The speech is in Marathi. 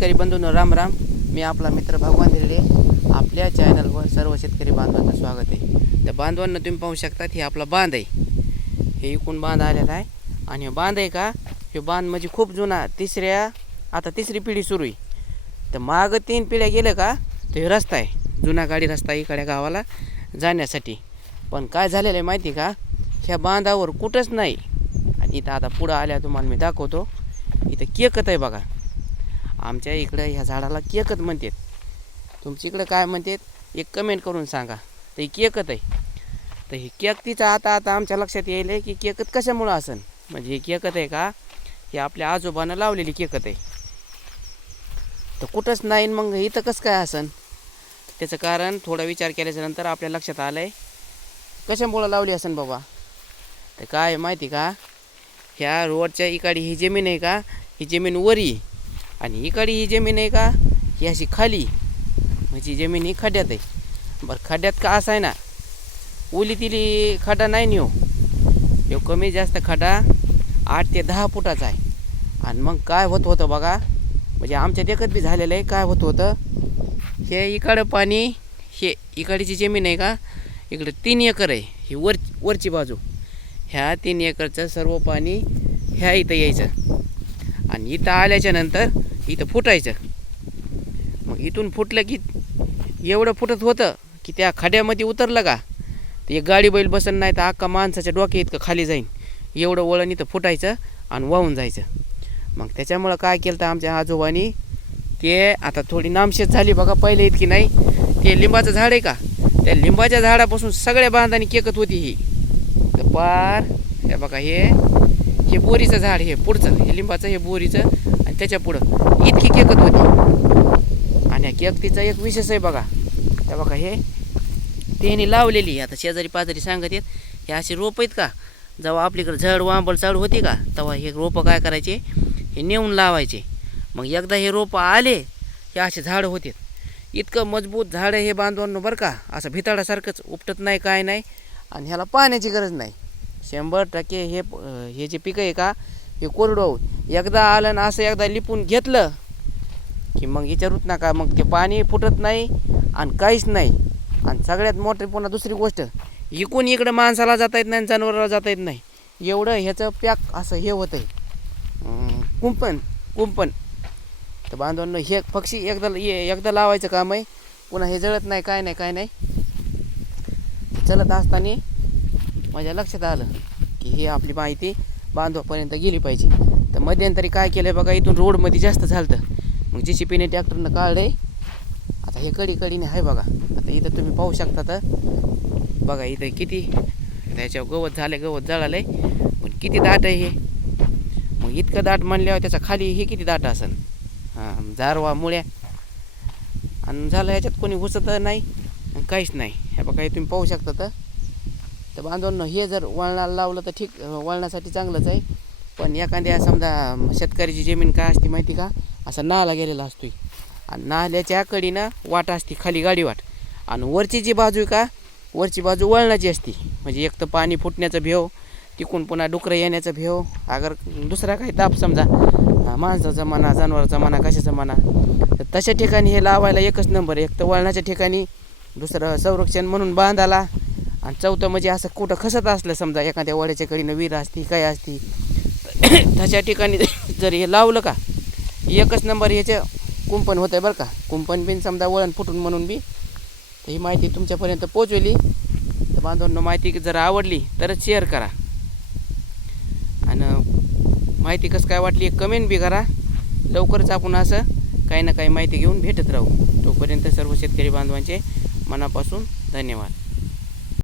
शेतकरी बंधूंनो राम राम. मी आपला मित्र भगवान धिरडे आपल्या चॅनलवर सर्व शेतकरी बांधवांचं स्वागत आहे. त्या बांधवांना तुम्ही पाहू शकतात हे आपला बांध आहे. हे इकून बांध आलेला आहे. आणि हे बांध आहे का? हे बांध म्हणजे खूप जुना तिसऱ्या आता तिसरी पिढी सुरू आहे. तर मागं तीन पिढ्या गेलं का? तर हे रस्ता आहे. जुना गाडी रस्ता आहे इकडे गावाला जाण्यासाठी. पण काय झालेलं आहे माहिती का? ह्या बांधावर कुठंच नाही. आणि इथं आता पुढं आल्या तुम्हाला मी दाखवतो. इथं केकत आहे बघा. आमच्या इकडं ह्या झाडाला केकत म्हणतात. तुमच्या इकडं काय म्हणतात? एक कमेंट करून सांगा. तर ही केकत आहे. तर ही केकतीचं आता आता आमच्या लक्षात येईल की केकत कशामुळं असन? म्हणजे ही केकत आहे का? ही आपल्या आजोबानं लावलेली केकत आहे. तर कुठंच नाही मग इथं कसं काय असन? त्याचं कारण थोडा विचार केल्याच्यानंतर आपल्या लक्षात आलं आहे कशामुळं लावली असन बाबा? तर काय आहे माहिती का? ह्या रोडच्या इकाडी ही जमीन आहे का? ही जमीन वरी. आणि इकडे ही जमीन आहे का? ही अशी खाली. म्हणजे जमीन ही खड्ड्यात आहे. बरं खड्ड्यात का असं आहे ना? ओली तिली खड्डा नाही नेऊ हो. कमी जास्त खड्डा आठ ते दहा फुटाचा आहे. आणि मग काय होत होतं बघा? म्हणजे आमच्या देखत बी झालेलं आहे. काय होत होतं? हे इकडं पाणी हे इकडची जमीन आहे का? इकडं तीन एकर आहे. ही वर वरची बाजू. ह्या तीन एकरचं सर्व पाणी ह्या इथं यायचं. आणि इथं आल्याच्यानंतर इथं फुटायचं. मग इथून फुटलं की एवढं फुटत होतं की त्या खड्यामध्ये उतरलं का ते एक गाडी बैल बसन नाही तर अख्खा माणसाच्या डोक्या इतकं खाली जाईन. एवढं वळण इथं फुटायचं आणि वाहून जायचं. मग त्याच्यामुळं काय केलं तर आमच्या आजोबानी ते आता थोडी नामशेत झाली बघा पहिले इतकी नाही. ते लिंबाचं झाड आहे का त्या लिंबाच्या झाडापासून सगळ्या बांधाने केकत होती ही. तर पार हे बघा हे हे बोरीचं झाड हे पुढचं हे लिंबाचं हे बोरीचं. त्याच्या पुढं इतकी केकत होती आणि या केकतीचा एक विशेष आहे बघा. त्या बघा हे त्यांनी लावलेली आता शेजारी पाजारी सांगत येत हे असे रोप आहेत का? जेव्हा आपलीकडं झड वांबळ चालू होती का तेव्हा हे रोपं काय करायचे? हे नेऊन लावायचे. मग एकदा हे रोपं आले हे असे झाडं होते. इतकं मजबूत झाडं हे बांधवांनो बरं का असं भिताडासारखंच उपटत नाही काय नाही. आणि ह्याला पाण्याची गरज नाही. शंभर टक्के हे हे जे पिकं आहे का हे कोरडं एकदा आलं ना असं एकदा लिपून घेतलं की मग विचारूच नका मग ते पाणी फुटत नाही आणि काहीच नाही. आणि सगळ्यात मोठी पुन्हा दुसरी गोष्ट इकून इकडं माणसाला जाता येत नाही आणि जनावराला जाता येत नाही. एवढं ह्याचं पॅक असं हे होतं आहे कुंपण कुंपण. तर बांधवांना हे पक्षी एकदा ये- एकदा लावायचं काम आहे. पुन्हा हे जळत नाही काय नाही काय नाही. चलत असताना माझ्या लक्षात आलं की ही आपली माहिती बांधवापर्यंत गेली पाहिजे. तर मध्यंतरी काय केलं बघा इथून रोडमध्ये जास्त झालं मग जी सी पीने ट्रॅक्टरनं काढले आहे आता हे कडी कडीने आहे बघा. आता इथं तुम्ही पाहू शकता तर. बघा इथं किती त्याच्यावर गवत झालं गवत जळालं आहे पण किती दाट आहे हे. मग इतकं दाट म्हणल्यावर त्याचा खाली हे किती दाट असन? हां झारवा मुळ्या. आणि झालं ह्याच्यात कोणी घुसत नाही काहीच नाही. हे बघा हे तुम्ही पाहू शकता तर. तर हे जर वळणाला लावलं तर ठीक वळणासाठी चांगलंच आहे. पण एखाद्या समजा शेतकऱ्याची जमीन काय असते माहिती का? असा नाला गेलेला असतो आणि नाल्याच्या कडीनं वाट असते खाली गाडी वाट. आणि वरची जी बाजू आहे का? वरची बाजू वळणाची असते. म्हणजे एक तर पाणी फुटण्याचा भेव तिकून पुन्हा डुकरं येण्याचा भेव. अगर दुसरा काही ताप समजा माणसाचा म्हणा जनावराचा म्हणा कशाचा म्हणा तर तशा ठिकाणी हे लावायला एकच नंबर एक तर वळणाच्या ठिकाणी दुसरं संरक्षण म्हणून बांधाला आणि चौथं म्हणजे असं कुठं खसत असलं समजा एखाद्या वड्याच्या कडीनं विहीर असती काय असती तशा ठिकाणी जर हे लावलं का एकच नंबर ह्याचं कुंपण होतं आहे बरं का. कुंपण बिन समजा वळण फुटून म्हणून बी तर ही माहिती तुमच्यापर्यंत पोचवली तर बांधवांना माहिती जर आवडली तरच शेअर करा. आणि माहिती कसं काय वाटली कमेंट बी करा. लवकरच आपण असं काही ना काही माहिती घेऊन भेटत राहू. तोपर्यंत सर्व शेतकरी बांधवांचे मनापासून धन्यवाद.